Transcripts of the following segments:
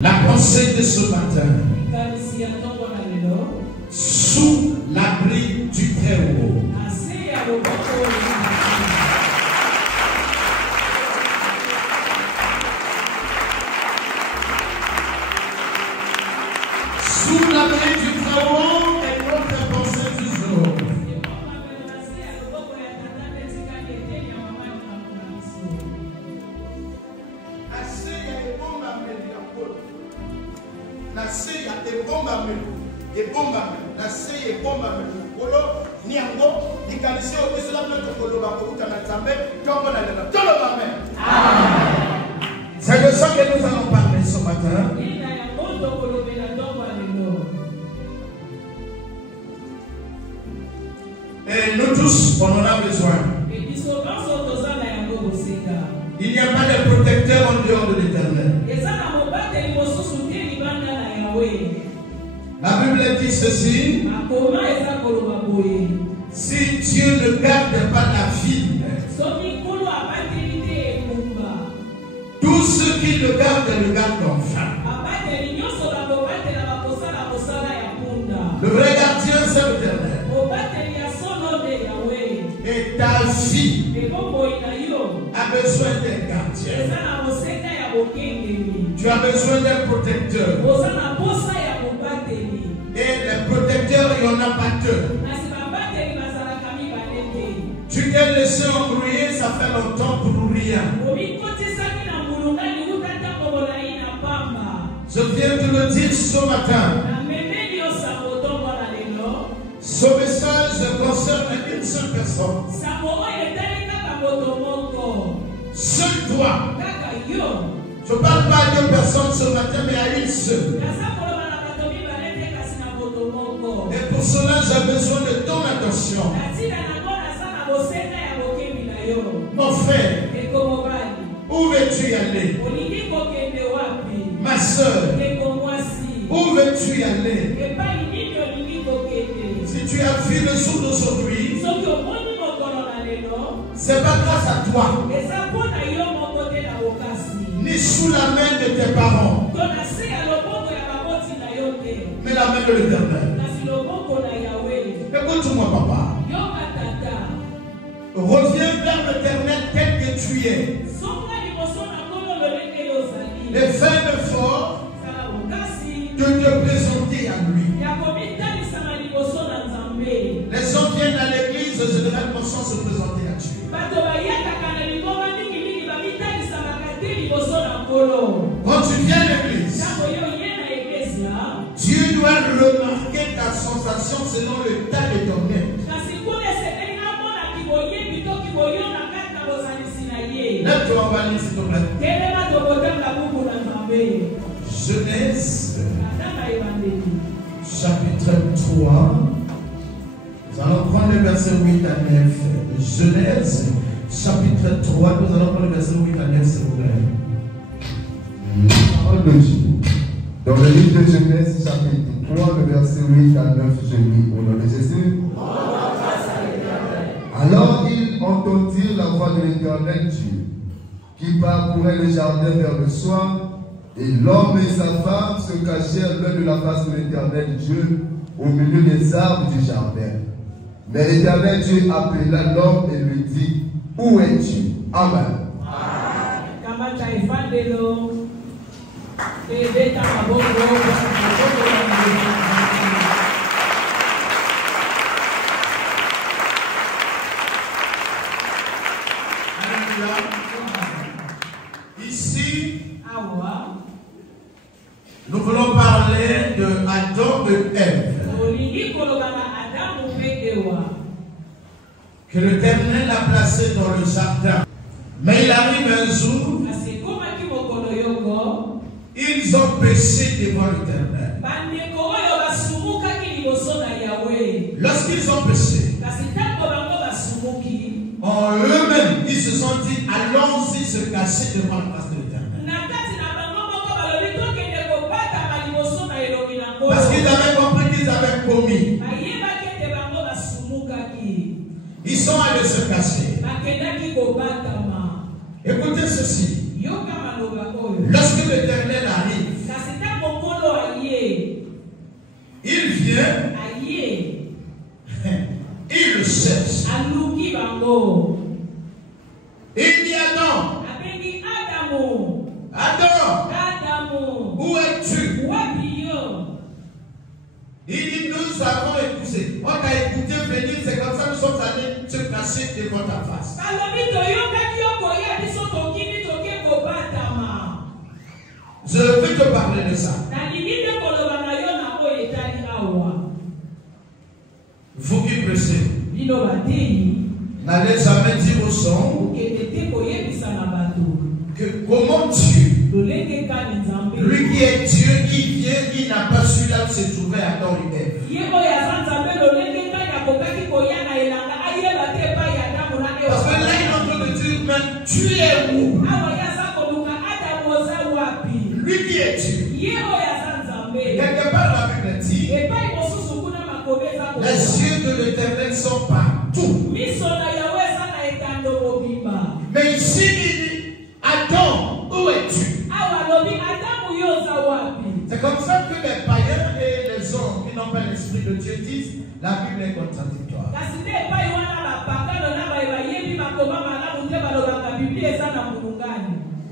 La pensée de ce matin, sous l'abri du Très-Haut. Sous l'abri du Très-Haut est notre pensée du jour. La seya e bomba la seya e bomba kolo niango ikanisi okisela mto koloba kuta na Nzambe tongo na lelo tolo amen. C'est de ça que nous allons parler ce matin. Et nous tous on en a besoin. Il n'y a pas de protecteur en dehors de l'Éternel. La Bible dit ceci: si Dieu ne garde pas la ville, tous ceux qui le gardent enfin. Le vrai gardien, c'est l'Éternel. Et ta vie a besoin d'un gardien. Tu as besoin d'un protecteur. Et les protecteurs, il n'y en a pas deux. Tu t'es laissé embrouiller, ça fait longtemps pour rien. Je viens de le dire ce matin. Ce message concerne une seule personne. Seul toi. Je ne parle pas à deux personnes ce matin, mais à une seule. Et pour cela, j'ai besoin de ton attention. Mon frère, où veux-tu y aller? Ma soeur, où veux-tu y aller? Si tu as vu le jour d'aujourd'hui, c'est pas grâce à toi, ni sous la main de tes parents, mais la main de l'Éternel. Écoute-moi, papa. Reviens vers l'Éternel tel que tu es. Et fais l'effort de te présenter à lui. Les hommes viennent à l'église, généralement sans se présenter à Dieu. Quand tu viens à l'église, Dieu doit remarquer ta sensation selon le tas de ton être. Lève-toi en valise, s'il te plaît. Genèse, chapitre 3. Nous allons prendre le verset 8 à 9. Genèse, chapitre 3. Nous allons prendre le verset 8 à 9, s'il vous plaît. Parole de Dieu. Dans le livre de Genèse, chapitre 3, le verset 8 à 9, je lis au nom de Jésus. Alors ils entendirent la voix de l'Éternel Dieu, qui parcourait le jardin vers le soir, et l'homme et sa femme se cachèrent l'un de la face de l'Éternel Dieu au milieu des arbres du jardin. Mais l'Éternel Dieu appela l'homme et lui dit: où es-tu? Amen. Ici, nous voulons parler de Adam et Ève. Que l'Éternel a placé dans le jardin. Mais il arrive un jour, ils ont péché devant l'Éternel. Lorsqu'ils ont péché, en eux-mêmes, ils se sont dit: allons-y se cacher devant la face de l'Éternel. Parce qu'ils avaient compris qu'ils avaient commis. Ils sont allés se cacher. Écoutez ceci. Lorsque l'Éternel arrive, Il dit, nous avons écouté. On t'a écouté venir, c'est comme ça que nous sommes allés se cacher devant ta face. Je veux te parler de ça. Vous qui pressez, n'allez jamais dire au son que comment Dieu, lui qui est Dieu, qui vient, il n'a pas su là où se trouvait Adam et Ève. Parce que là, il est en train de dire, mais tu es où? Lui qui est Dieu. Quelque part, la Bible dit, les yeux de l'Éternel sont partout. Mais ici, il dit, Adam, où es-tu? C'est comme ça que les païens et les hommes qui n'ont pas l'esprit de Dieu disent, la Bible est contradictoire.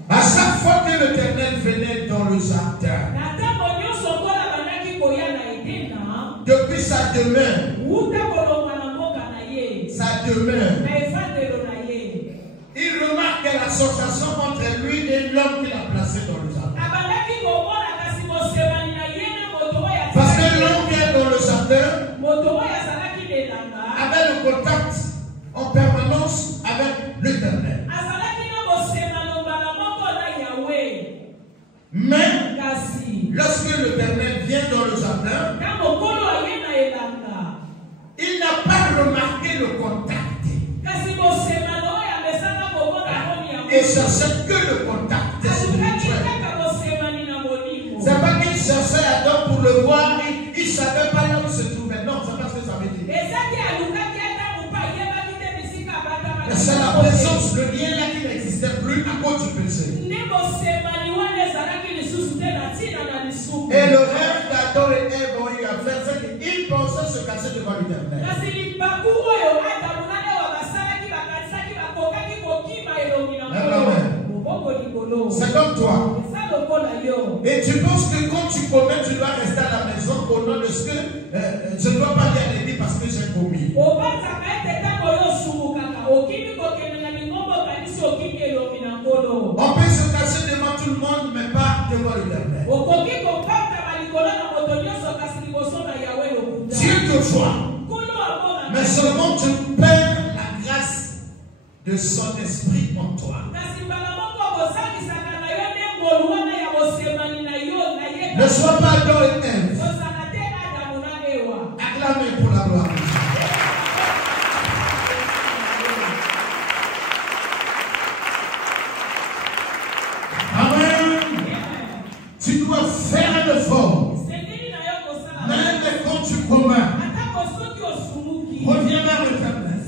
À chaque fois que l'Éternel venait dans le jardin, depuis sa demeure, il remarque l'association entre lui et l'homme qu'il a placé dans le jardin. Parce que l'homme qui est dans le jardin avait le contact en permanence avec l'Éternel. Mais lorsque l'Éternel vient dans le jardin, il n'a pas remarqué le contact. Il cherchait que le contact spirituel. C'est pas qu'il cherchait Adam pour le voir, il ne savait pas là où se trouvait. Non, c'est pas ce que ça veut dire. C'est la présence, le lien là qui n'existait plus à cause du péché. Et le rêve d'Adam et Ève ont eu à faire, c'est qu'ils pensaient se cacher devant l'Éternel. C'est comme toi. Et tu penses que quand tu commets, tu dois rester à la maison au nom de ce que je ne dois pas aller à l'église parce que j'ai commis. On peut se cacher devant tout le monde, mais pas devant l'Éternel. Dieu te voit, mais seulement tu perds la grâce de son esprit en toi. Ne sois pas Adam et Ève. Acclamez pour la gloire. Amen. Tu dois faire un effort. Même quand tu commets, reviens vers l'Éternel.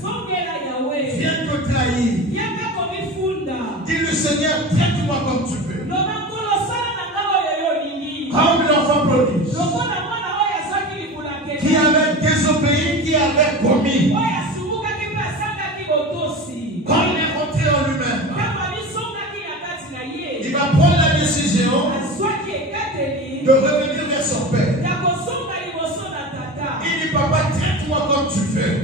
Viens te trahir. Dis le Seigneur, traite-moi comme tu veux. Comme l'enfant prodige qui avait désobéi, qui avait commis. Quand il est rentré en lui-même, il va prendre la décision de revenir vers son père. Il dit, papa, traite-moi comme tu veux.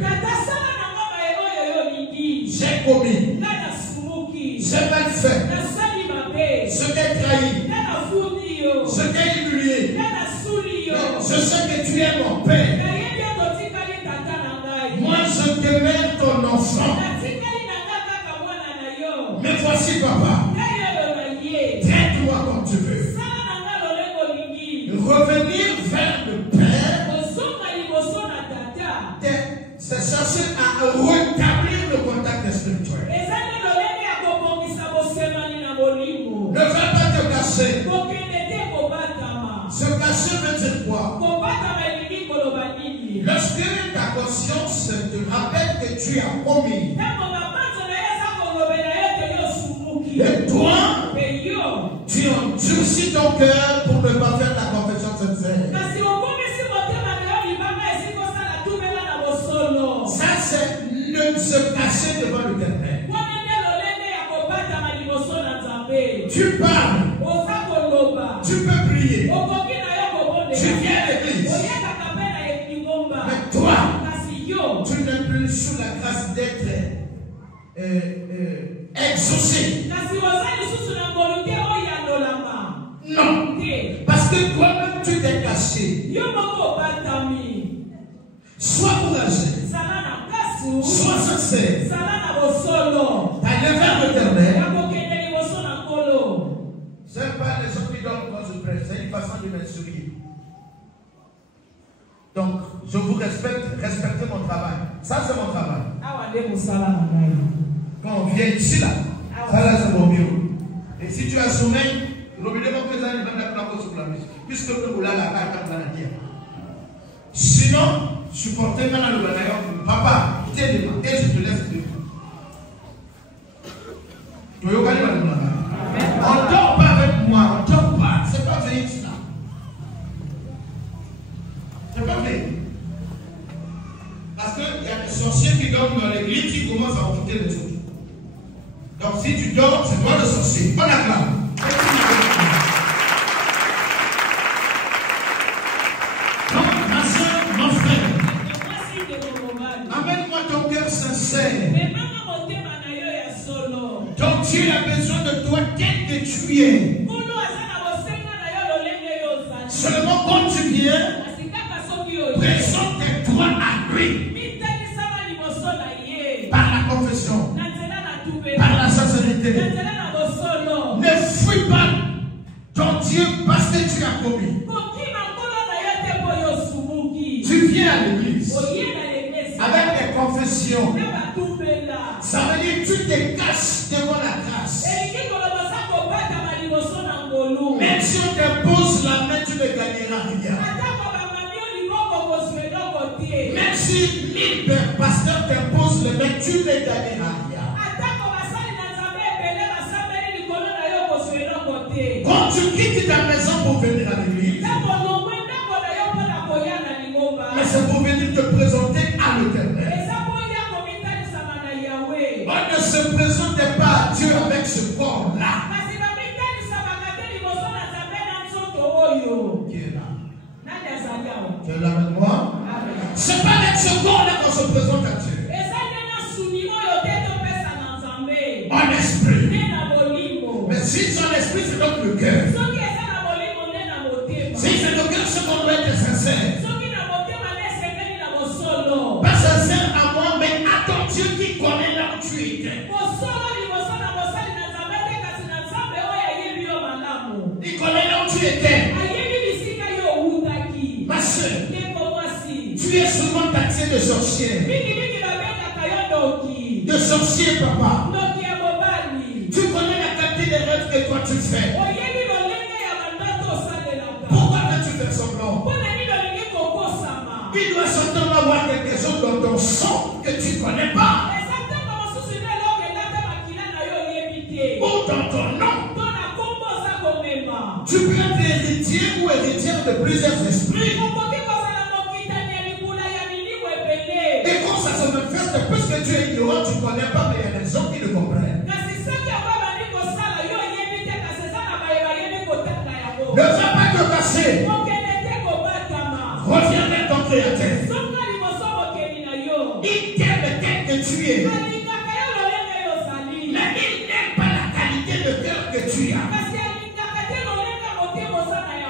J'ai commis, j'ai mal fait, je t'ai trahi, je t'ai humilié. Je sais que tu es mon père. Moi, je demeure ton enfant. Mais voici, papa. Traite-moi comme tu veux. Revenir vers le Père, c'est chercher à rétablir le contact spirituel. Ne va pas te cacher. Se cacher veut dire quoi? Lorsque ta conscience te rappelle que tu as commis, et toi, tu endurcis ton cœur pour ne pas faire ta confession sincère. Ça, c'est ne se cacher devant l'Éternel. Tu parles, tu peux prier, tu viens à l'église, plus sous la grâce d'être exaucé. Non. Parce que toi-même tu t'es caché. Sois courageux. Sois sincère. T'as le vers l'éternel. Ce n'est pas les gens qui dorment quand je prêche, c'est une façon de m'insurer. Donc, je vous respecte, respectez mon travail. Ça, c'est mon travail. Quand on vient ici, là, ça, là, c'est mon bureau. Et si tu as sommeil, puisque nous la sinon, supportez maintenant le banaillon. Papa, t'aide-moi et je te laisse vivre. On ne dort pas avec moi, on ne dort pas. C'est pas vrai ça. C'est pas vrai. Parce qu'il y a des sorciers qui dorment dans l'église qui commencent à envoûter les autres. Donc si tu dors, c'est toi le sorcier. On acclame. Donc, ma soeur, mon frère, amène-moi ton cœur sincère. Donc Dieu a besoin de toi tel que tu es. Seulement quand tu viens, présente-toi à lui. Par la confession, par la sincérité. Ne fuis pas ton Dieu parce que tu as commis. Tu viens à l'église avec des confessions. Ça veut dire que tu te caches devant la grâce. Même si on te pose la main, tu ne gagneras rien. Même si 1000 pasteurs te posent la main, tu ne gagneras rien. Quand tu quittes ta maison pour venir à l'église, mais c'est pour venir te présenter à l'Éternel. On ne se présente pas à Dieu avec ce corps-là. Qui est là? Tu es là avec moi? C'est pas avec ce corps-là qu'on se présente à Dieu. En esprit. Mais si son esprit, c'est donc le cœur. Si c'est le cœur, c'est qu'on doit être sincère. Pas sincère à moi, mais à ton Dieu qui connaît là où tu étais. Il connaît là où tu étais. Ma soeur, tu es souvent taxé de sorcière. De sorcier, papa. Tu connais la qualité des rêves que toi tu fais. Pourquoi tu fais semblant? Il doit certainement avoir quelque chose dans ton sang que tu ne connais pas. Ou dans ton nom. Tu peux être héritier ou héritière de plusieurs esprits. Et quand ça se manifeste, puisque tu es ignorant, tu ne connais pas, mais il y a des gens qui le comprennent. Ne va pas te casser. Reviens vers ton Créateur. Il t'aime tel que tu es. Mais il n'aime pas la qualité de cœur que tu as.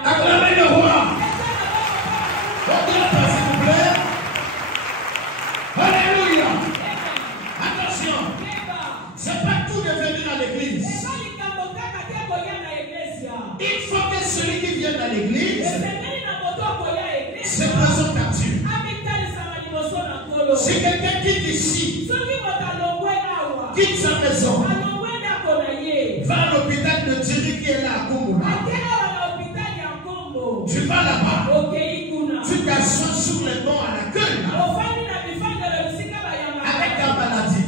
Acclamez le roi. Regarde, s'il vous plaît. Alléluia. Attention. C'est pas tout de venir à l'église. Il faut que celui qui vient à l'église se présente à Dieu. C'est quelqu'un qui est ici, quitte sa maison, va à l'hôpital de Thierry qui est là à Kumula. Tu vas là-bas, tu t'assois sur les bancs à l'accueil avec ta maladie.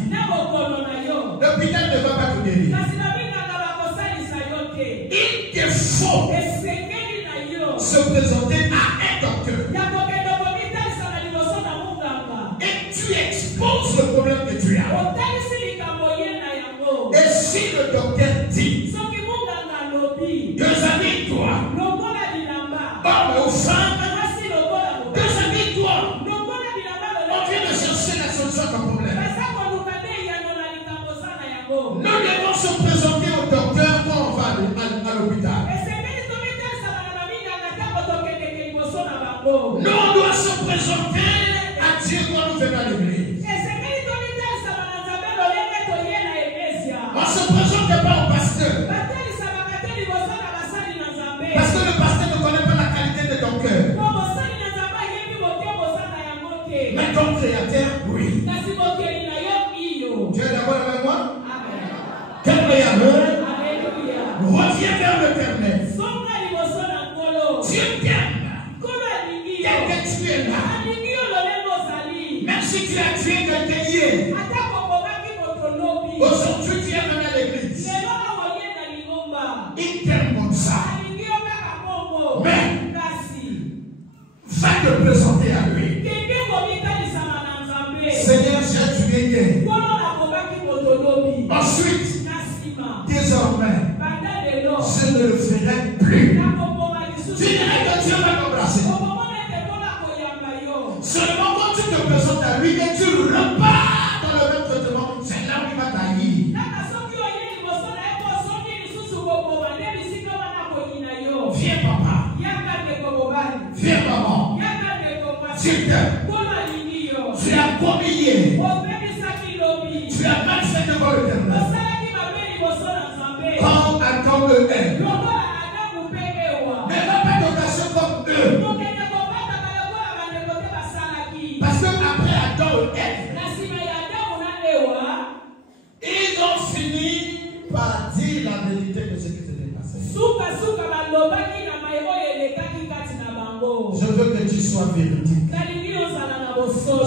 L'hôpital ne va pas te guérir. Il te faut se présenter à un docteur. Et tu exposes le problème que tu as. Et si le docteur dit, déshabille-toi, homme ou femme, déshabille-toi, on vient de chercher la solution comme Nous, on doit se présenter à Dieu quand nous venons à l'église. On ne se présente pas au pasteur. Parce que le pasteur ne connaît pas la qualité de ton cœur. Mais ton créateur, oui. Tu es d'accord avec moi? Quel meilleur? Reviens vers l'éternel. Dieu t'aime. Tel que tu es là. Même si tu as tué quelqu'un hier. Aujourd'hui, tu es venu à l'église. Il t'aime comme ça. Mais va te présenter à lui. Seigneur, j'ai tué hier. Ensuite, désormais, je ne le ferai plus. Tu dirais que Dieu va t'embrasser. Seulement quand tu te présentes à lui et tu repars dans le même traitement, c'est là où il va tailler. Viens papa. Viens maman. Dieu t'aime. Tu as commis hier. Tu as mal fait devant l'éternel. Comme Adam le aime. Ne va pas t'engager comme eux. Parce que après Adam et Ève, ils ont fini par dire la vérité de ce qui s'était passé. Je veux que tu sois véridique.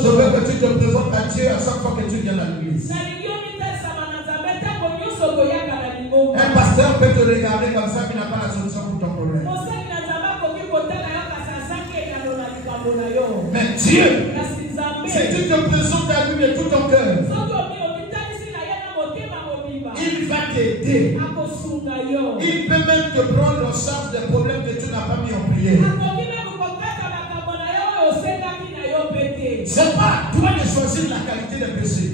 Je veux que tu te présentes à Dieu à chaque fois que tu viens à l'église. Un pasteur peut te regarder comme ça, mais n'a pas la solution pour ton problème. Mais Dieu, si tu te présentes à lui de tout ton cœur, il va t'aider. Il peut même te prendre en charge des problèmes que tu n'as pas mis en prière. C'est pas toi de choisir la qualité des péchés.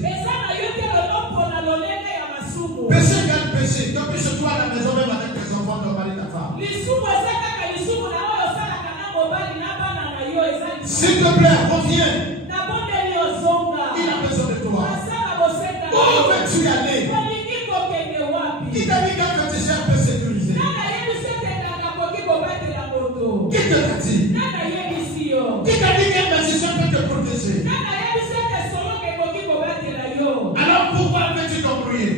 Péché égale péché. Donc tu se trouves à la maison même avec tes enfants, ton mari, ta femme. S'il te plaît, reviens. Il a besoin de toi. Où veux-tu aller? Qui t'a dit quand tu sais un peu sécurisé? Qui te l'a dit? Qui t'a dit qu'un magicien peut te protéger? Alors pourquoi veux-tu t'embrouiller?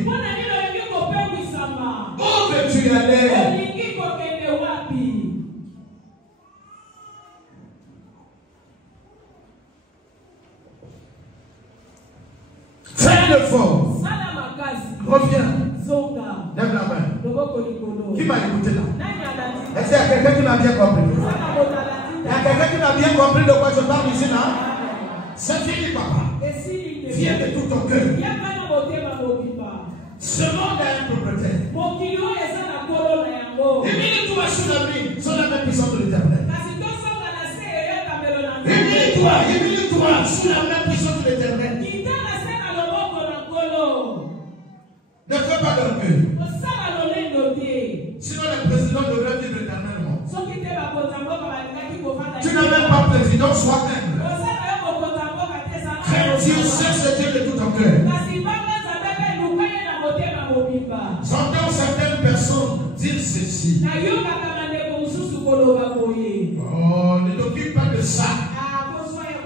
Où veux-tu aller? Fais l'effort. Reviens. Lève la main. Qui m'a écouté là? Est-ce qu'il y a quelqu'un qui m'a bien compris? Il y a quelqu'un qui m'a bien compris de quoi je parle ici là? C'est fini papa. Viens de tout ton cœur. Ce monde a un propriétaire. Et mets-toi sous la vie, sur la même puissance de l'éternel. Et mets-toi sous la même puissance de l'éternel. Ne fais pas d'orgueil. Sinon le président devrait vivre éternellement. Tu n'as même pas président, sois humble. Crains Dieu, cherche Dieu de tout ton cœur. J'entends certaines personnes dire ceci. Oh, ne t'occupe pas de ça.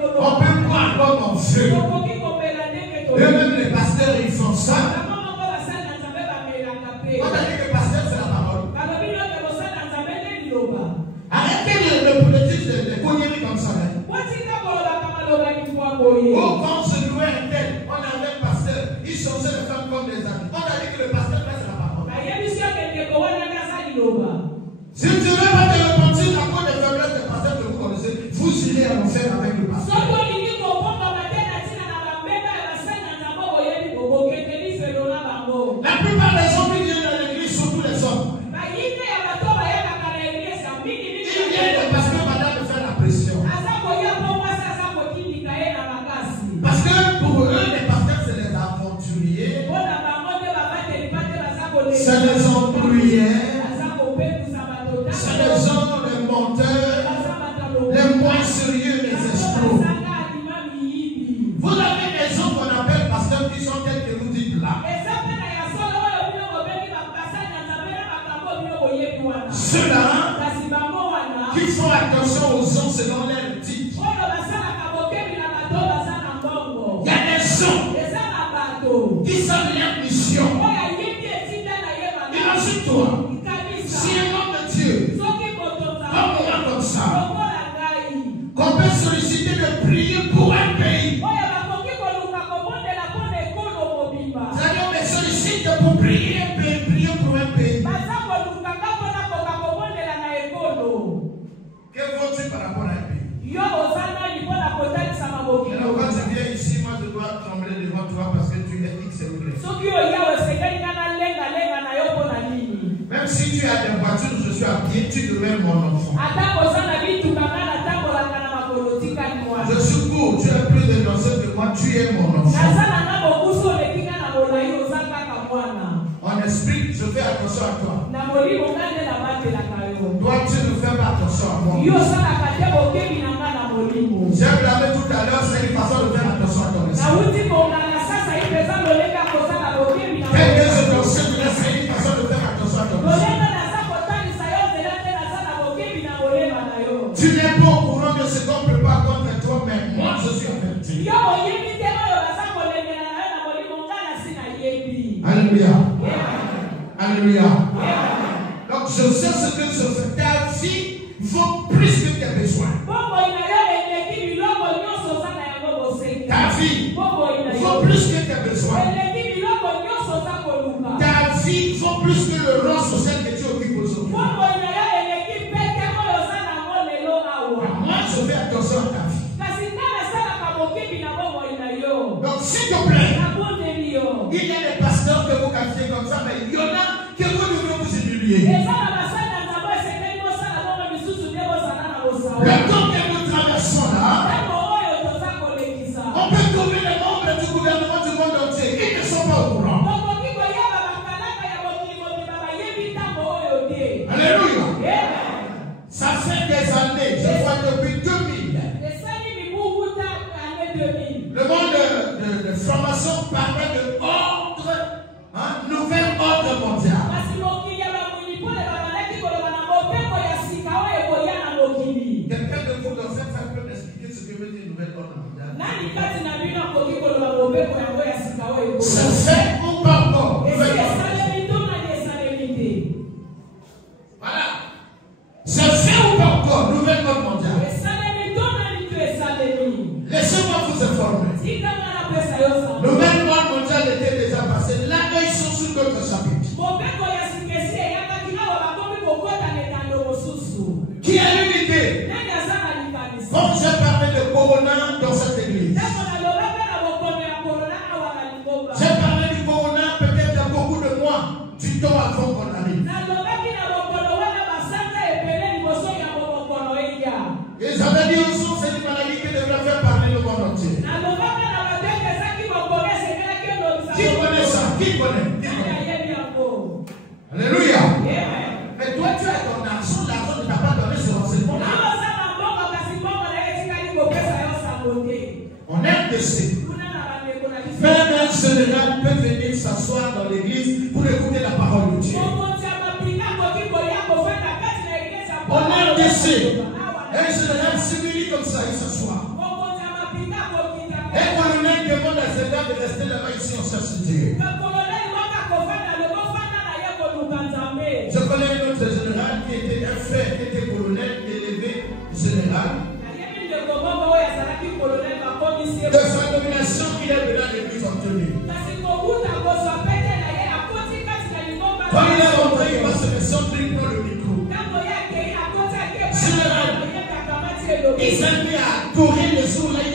On peut croire comme on veut. Et même les pasteurs, ils font ça. On a dit que le pasteur, c'est la parole. Arrêtez le politique de conneries comme ça. Oh, quand se louait un tel, on avait un pasteur, il changeait les femmes comme des amis. On a dit que le pasteur, c'est la parole. Si tu ne veux pas te repentir à cause des faiblesses des pasteurs que vous connaissez, vous irez à l'enfer avec le pasteur. attention aux gens selon leur titre. Il y a des gens qui savent leur mission. Imagine-toi, si un homme de Dieu, comme moi comme ça, qu'on peut solliciter de prier pour un pays. C'est-à-dire, on me sollicite pour prier pour un pays. Que faut-tu par rapport à un pays? Alors, quand je viens ici, moi je dois trembler devant toi parce que tu es X et Y. Même si tu as des voitures, je suis à pied, tu deviens mon enfant. Je suis court, tu es plus élancé que moi, tu es mon enfant. En esprit, je fais attention à toi. Toi, tu ne fais pas attention à moi. J'ai blâmé tout à l'heure, c'est une façon de faire attention à ton esprit. Quelques intentions, c'est une façon de faire attention à ton esprit. Tu n'es pas au courant de ce qu'on prépare contre toi, mais moi je suis averti. Alléluia. Alléluia. Donc je sais ce que je fais. Ta vie vaut plus que tes besoins. Ta vie vaut plus que tes besoins. Ta vie vaut plus que le rang social que tu occupes aujourd'hui. Moi je fais attention à ta vie. Donc s'il te plaît, il y a des pasteurs que vous qualifiez comme ça, mais il y en a que vous devez vous humilier. Le temps que nous traversons là, on peut trouver les membres du gouvernement du monde entier. Ils ne sont pas au courant. Alléluia. Ça fait des années, je vois depuis 2000. Le monde de formation parlait de ordre, nouvel ordre mondial. Quelqu'un de vous dans cette salle peut expliquer ce que veut dire nouvel ordre mondial? C'est fait ou pas encore? Voilà. C'est fait ou pas encore? Nouvel ordre mondial. Laissez-moi vous informer. Nouvel ordre mondial était déjà passé. Là, ils sont sur d'autres chapitres. Qui a eu l'idée? Comme j'ai parlé de Corona dans cette église. J'ai parlé du Corona peut-être il y a beaucoup de mois, du temps avant qu'on arrive. Ils avaient dit aux autres, c'est une maladie qui devrait faire parler le monde entier. Qui connaît ça? Qui connaît? Alléluia. Mais toi, tu as ton argent, l'argent ne t'a pas donné ce renseignement. On est blessé. Même un général peut venir s'asseoir dans l'église pour écouter la parole de Dieu. On est blessé. Un général civil comme ça, il s'assoit. Un colonel demande à ses gars de rester là-bas ici, on cherche Dieu. Je connais un autre général qui était un frère, qui était colonel, élevé général. De sa nomination, il est venu à l'église en tenue. Quand il est rentré, il va se mettre il prend le micro. Général, il s'est mis à courir le jour là, il